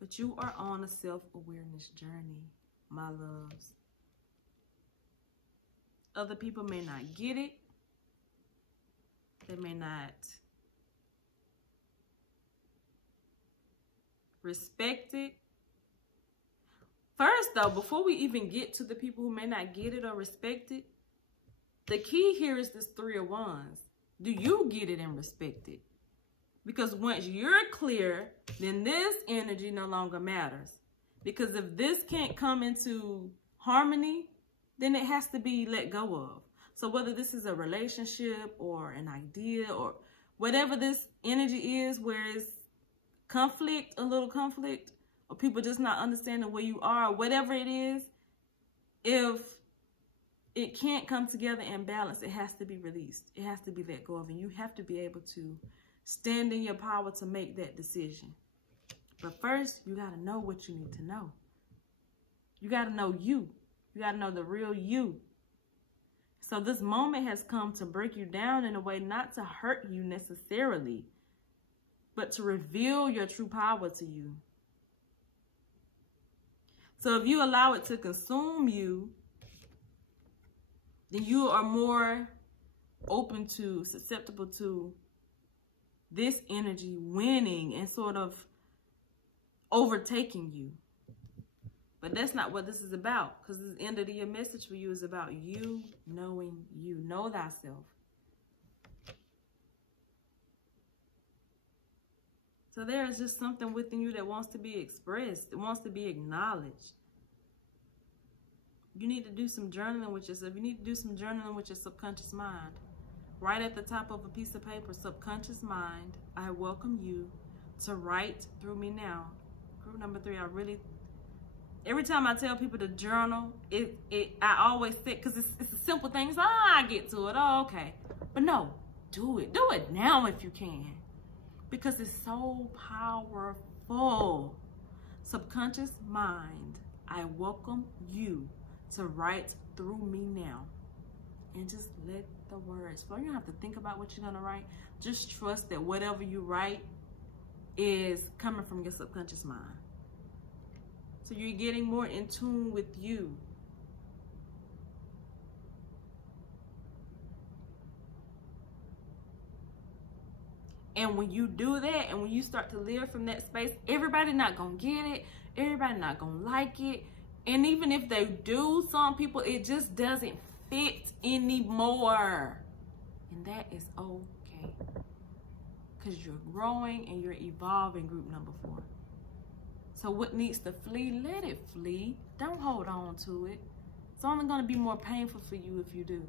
But you are on a self-awareness journey, my loves. Other people may not get it. They may not respect it. First, though, before we even get to the people who may not get it or respect it, the key here is this 3 of Wands. Do you get it and respect it? Because once you're clear, then this energy no longer matters. Because if this can't come into harmony, then it has to be let go of. So whether this is a relationship or an idea or whatever this energy is, where it's conflict, a little conflict, or people just not understanding where you are, or whatever it is, if it can't come together in balance, it has to be released. It has to be let go of, and you have to be able to stand in your power to make that decision. But first, you got to know what you need to know. You got to know you. You got to know the real you. So this moment has come to break you down in a way not to hurt you necessarily, but to reveal your true power to you. So if you allow it to consume you, then you are more open to, susceptible to this energy winning and sort of overtaking you. But that's not what this is about, because this end of the year message for you is about you knowing you. Know thyself. So there is just something within you that wants to be expressed. It wants to be acknowledged. You need to do some journaling with yourself. You need to do some journaling with your subconscious mind. Right at the top of a piece of paper, subconscious mind, I welcome you to write through me now. Group number 3, every time I tell people to journal, I always say, because it's a simple thing. So, I get to it. Oh, okay. But no, do it. Do it now if you can. Because it's so powerful. Subconscious mind, I welcome you to write through me now. And just let the words flow. You don't have to think about what you're going to write. Just trust that whatever you write is coming from your subconscious mind. So you're getting more in tune with you. And when you do that, and when you start to live from that space, everybody not going to get it. Everybody not going to like it. And even if they do, some people, it just doesn't fit anymore. And that is okay. Because you're growing and you're evolving, group number 4. So what needs to flee, let it flee. Don't hold on to it. It's only going to be more painful for you if you do.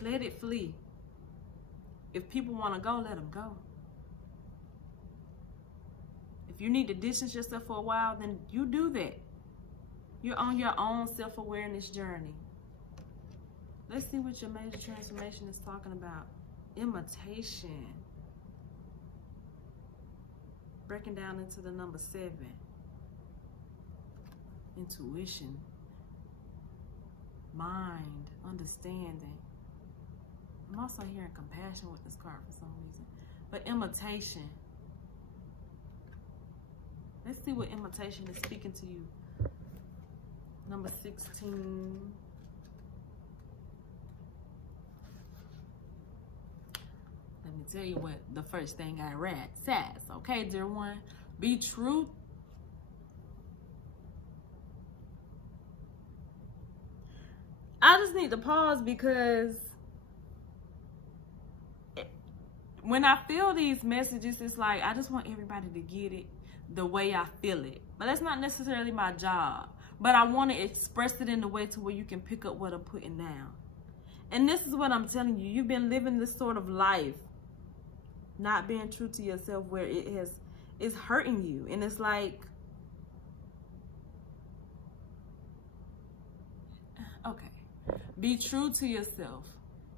Let it flee. If people want to go, let them go. If you need to distance yourself for a while, then you do that. You're on your own self-awareness journey. Let's see what your major transformation is talking about. Imitation. Breaking down into the number 7. Intuition. Mind. Understanding. I'm also hearing compassion with this card for some reason. But imitation. Let's see what imitation is speaking to you. Number 16. Let me tell you what the first thing I read says. Okay, dear one. Be true. I just need to pause because when I feel these messages, it's like I just want everybody to get it the way I feel it. But that's not necessarily my job. But I want to express it in a way to where you can pick up what I'm putting down. And this is what I'm telling you. You've been living this sort of life, not being true to yourself, where it's hurting you. And it's like, okay, be true to yourself,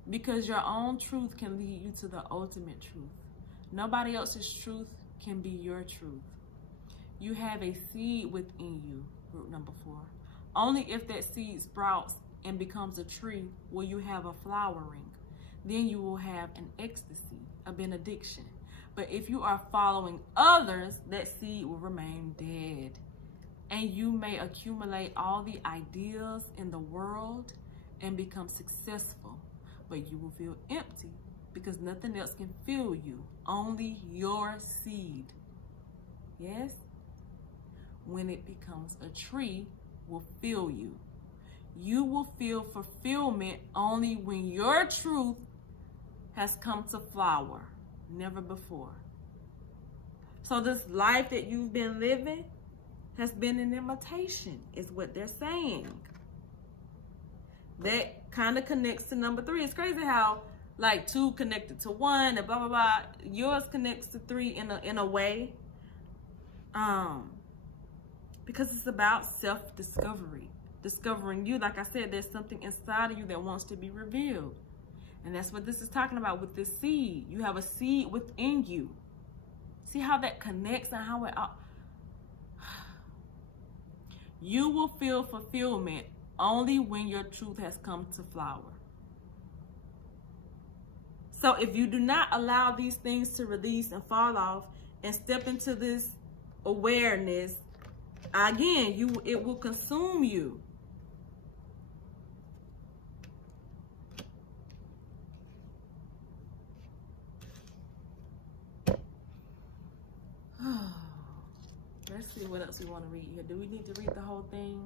because your own truth can lead you to the ultimate truth. Nobody else's truth can be your truth. You have a seed within you, group number 4. Only if that seed sprouts and becomes a tree will you have a flowering. Then you will have an ecstasy, a benediction. But if you are following others, that seed will remain dead. And you may accumulate all the ideas in the world and become successful, but you will feel empty because nothing else can fill you, only your seed. Yes? When it becomes a tree, will fill you. You will feel fulfillment only when your truth has come to flower, never before. So this life that you've been living has been an imitation, is what they're saying. That kind of connects to number 3. It's crazy how like 2 connected to 1 and blah, blah, blah. Yours connects to 3 in a way. Because it's about self-discovery. Discovering you. Like I said, there's something inside of you that wants to be revealed. And that's what this is talking about with this seed. You have a seed within you. See how that connects and how it... You will feel fulfillment only when your truth has come to flower. So if you do not allow these things to release and fall off and step into this awareness, again, it will consume you. Let's see what else we want to read here. Do we need to read the whole thing?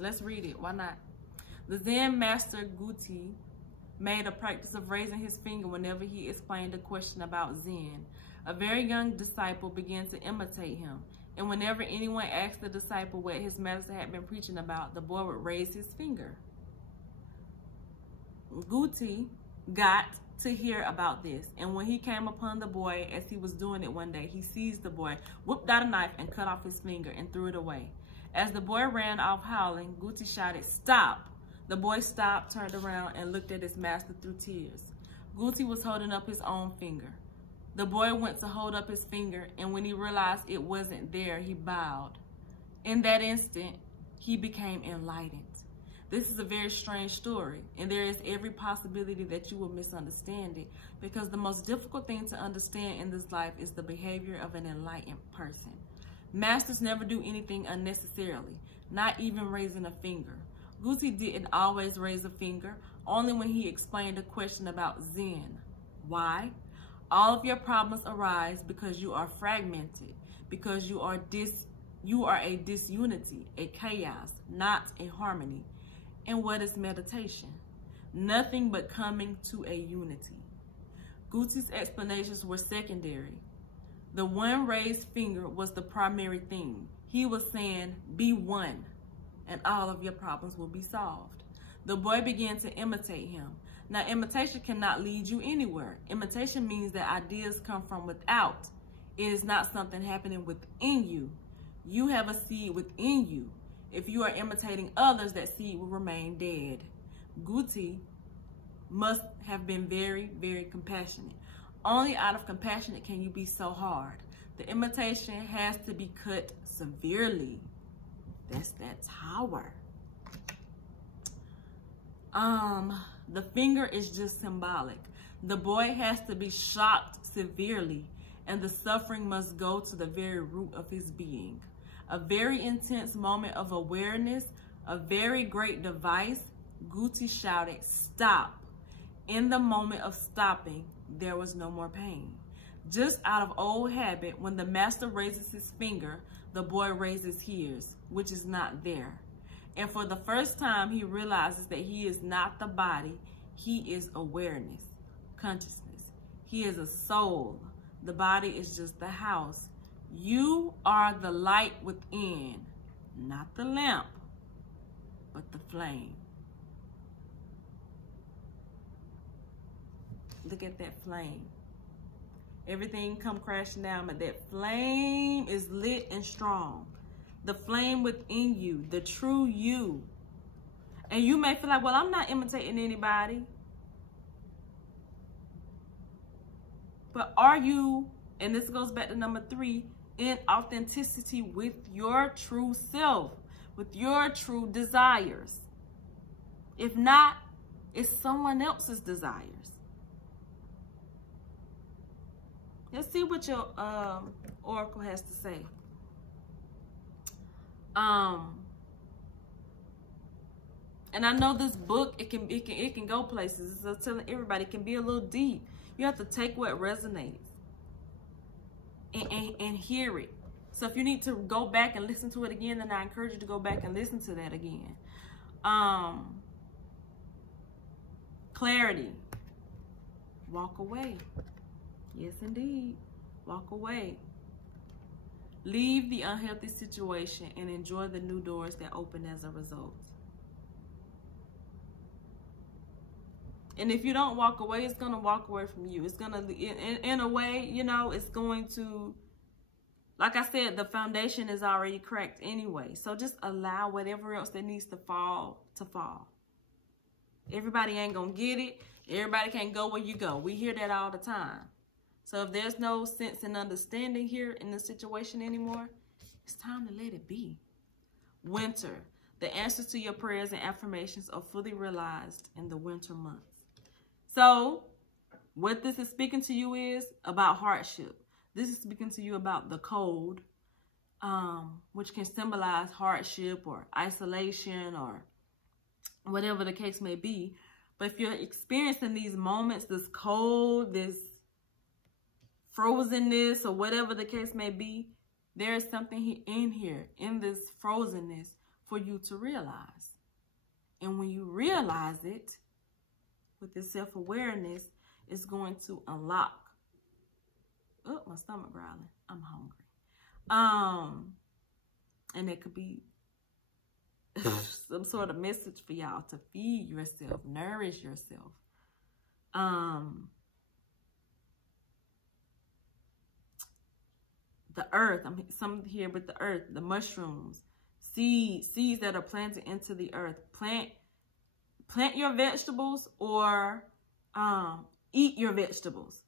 Let's read it. Why not? The Zen master Guti made a practice of raising his finger whenever he explained a question about Zen. A very young disciple began to imitate him, and whenever anyone asked the disciple what his master had been preaching about, the boy would raise his finger. Guti got to hear about this, and when he came upon the boy as he was doing it one day, he seized the boy, whipped out a knife, and cut off his finger and threw it away. As the boy ran off howling, Guti shouted, "Stop!" The boy stopped, turned around, and looked at his master through tears. Guti was holding up his own finger. The boy went to hold up his finger, and when he realized it wasn't there, he bowed. In that instant, he became enlightened. This is a very strange story, and there is every possibility that you will misunderstand it, because the most difficult thing to understand in this life is the behavior of an enlightened person. Masters never do anything unnecessarily, not even raising a finger. Guti didn't always raise a finger, only when he explained a question about Zen. Why? All of your problems arise because you are fragmented, because you are a disunity, a chaos, not a harmony. And what is meditation? Nothing but coming to a unity. Guti's explanations were secondary. The one raised finger was the primary thing. He was saying, be one, and all of your problems will be solved. The boy began to imitate him. Now, imitation cannot lead you anywhere. Imitation means that ideas come from without. It is not something happening within you. You have a seed within you. If you are imitating others, that seed will remain dead. Guti must have been very, very compassionate. Only out of compassion can you be so hard. The imitation has to be cut severely. That's that tower. The finger is just symbolic. The boy has to be shocked severely, and the suffering must go to the very root of his being. A very intense moment of awareness, a very great device. Guti shouted, "Stop." In the moment of stopping, there was no more pain. Just out of old habit, when the master raises his finger, the boy raises his, which is not there. And for the first time, he realizes that he is not the body. He is awareness, consciousness. He is a soul. The body is just the house. You are the light within, not the lamp, but the flame. Look at that flame. Everything come crashing down, but that flame is lit and strong. The flame within you, the true you. And you may feel like, well, I'm not imitating anybody. But are you, and this goes back to number 3, in authenticity with your true self, with your true desires? If not, it's someone else's desires. Let's see what your oracle has to say. And I know this book, it can go places. It's telling everybody, it can be a little deep. You have to take what resonates and hear it. So if you need to go back and listen to it again, then I encourage you to go back and listen to that again. Clarity. Walk away. Yes, indeed. Walk away. Leave the unhealthy situation and enjoy the new doors that open as a result. And if you don't walk away, it's going to walk away from you. It's going to, in a way, you know, it's going to, like I said, the foundation is already cracked anyway. So just allow whatever else that needs to fall to fall. Everybody ain't going to get it. Everybody can't go where you go. We hear that all the time. So if there's no sense and understanding here in the situation anymore, it's time to let it be. Winter. The answers to your prayers and affirmations are fully realized in the winter months. So what this is speaking to you is about hardship. This is speaking to you about the cold, which can symbolize hardship or isolation or whatever the case may be. But if you're experiencing these moments, this cold, this frozenness, or whatever the case may be, there is something in here, in this frozenness, for you to realize. And when you realize it, with this self-awareness, it's going to unlock. Oh, my stomach growling. I'm hungry. And it could be some sort of message for y'all to feed yourself, nourish yourself. The earth, some here with the earth, the mushrooms, seeds that are planted into the earth. Plant your vegetables or eat your vegetables.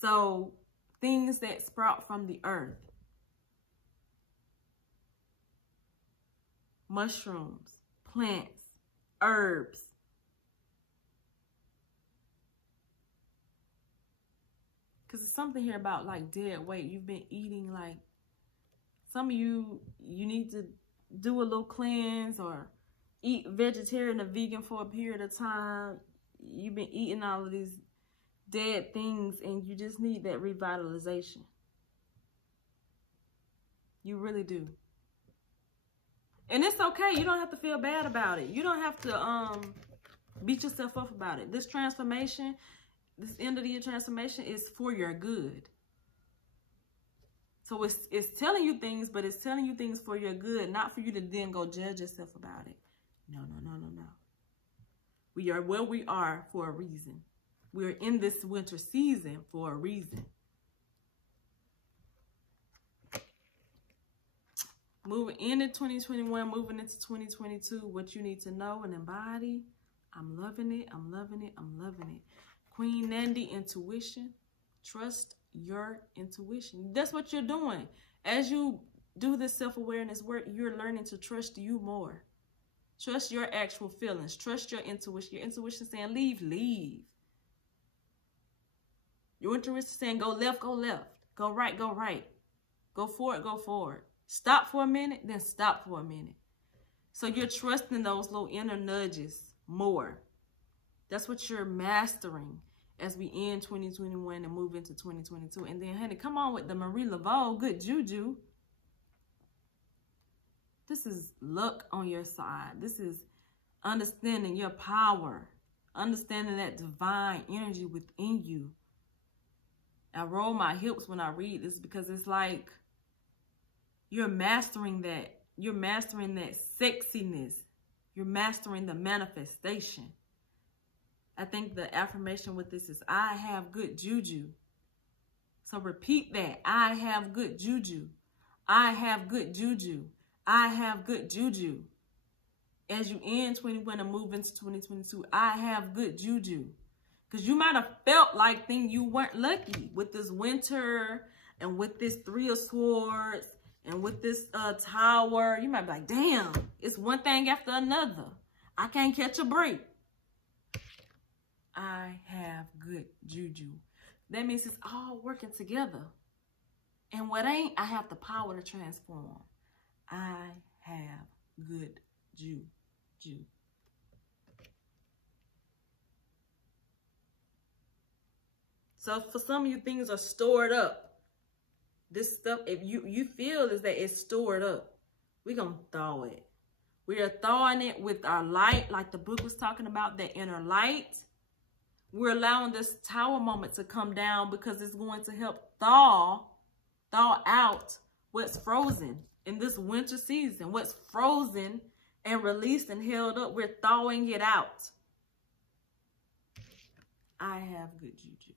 So things that sprout from the earth. Mushrooms, plants, herbs. Because there's something here about like dead weight. You've been eating like, some of you need to do a little cleanse or eat vegetarian or vegan for a period of time. You've been eating all of these dead things and you just need that revitalization. You really do. And it's okay. You don't have to feel bad about it. You don't have to beat yourself up about it. This transformation, this end of the year transformation is for your good. So it's telling you things, but it's telling you things for your good, not for you to then go judge yourself about it. No. We are where we are for a reason. We're in this winter season for a reason. Moving into 2021, moving into 2022, what you need to know and embody. I'm loving it. I'm loving it. I'm loving it. Queen Nandi, intuition. Trust your intuition. That's what you're doing. As you do this self-awareness work, you're learning to trust you more. Trust your actual feelings. Trust your intuition. Your intuition saying leave, leave. Your intuition saying go left, go left. Go right, go right. Go forward, go forward. Stop for a minute, then stop for a minute. So you're trusting those little inner nudges more. That's what you're mastering. as we end 2021 and move into 2022. And then, honey, come on with the Marie Laveau, good juju. This is luck on your side. This is understanding your power, understanding that divine energy within you. I roll my hips when I read this because it's like you're mastering that. You're mastering that sexiness. You're mastering the manifestation. I think the affirmation with this is, I have good juju. So repeat that. I have good juju. I have good juju. I have good juju. As you end 2021 and move into 2022, I have good juju. Because you might have felt like you weren't lucky with this winter and with this 3 of Swords and with this Tower. You might be like, damn, it's one thing after another. I can't catch a break. I have good juju. That means it's all working together. And what ain't, I have the power to transform. I have good juju. So for some of you, things are stored up. This stuff, if you feel is that it's stored up, we're going to thaw it. We are thawing it with our light, like the book was talking about, that inner light. We're allowing this Tower moment to come down because it's going to help thaw out what's frozen in this winter season. What's frozen and released and held up, we're thawing it out. I have good juju.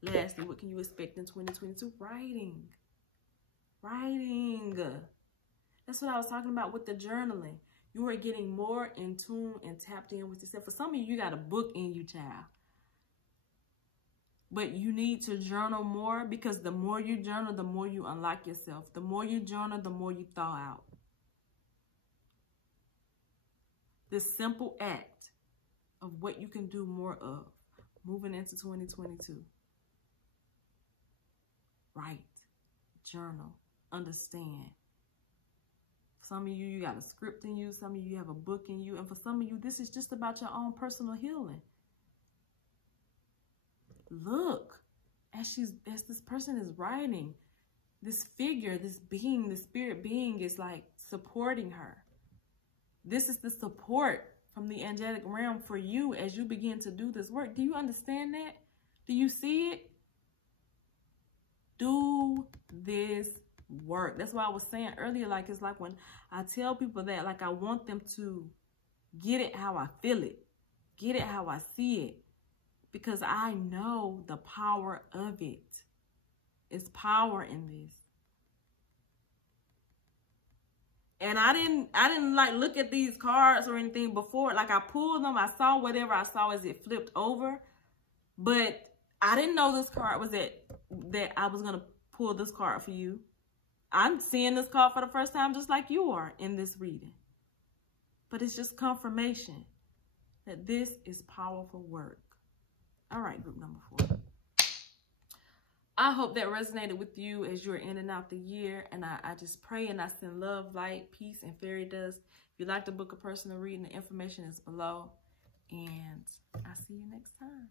Lastly, what can you expect in 2022? Writing. That's what I was talking about with the journaling. You are getting more in tune and tapped in with yourself. For some of you, you got a book in you, child. But you need to journal more, because the more you journal, the more you unlock yourself. The more you journal, the more you thaw out. This simple act of what you can do more of moving into 2022. Write, journal, understand. Some of you, you got a script in you. Some of you have a book in you. And for some of you, this is just about your own personal healing. Look, as this person is writing, this figure, this being, the spirit being is like supporting her. This is the support from the angelic realm for you as you begin to do this work. Do you understand that? Do you see it? Do this work. That's why I was saying earlier, like, it's like when I tell people that, like, I want them to get it how I feel it, get it how I see it, because I know the power of it. It's power in this. And I didn't like look at these cards or anything before. Like, I pulled them, I saw whatever I saw as it flipped over, but I didn't know this card was that I was gonna pull this card for you. I'm seeing this card for the first time just like you are in this reading. But it's just confirmation that this is powerful work. All right, group number 4. I hope that resonated with you as you're in and out the year. And I just pray and I send love, light, peace, and fairy dust. If you'd like to book a personal reading, the information is below. And I'll see you next time.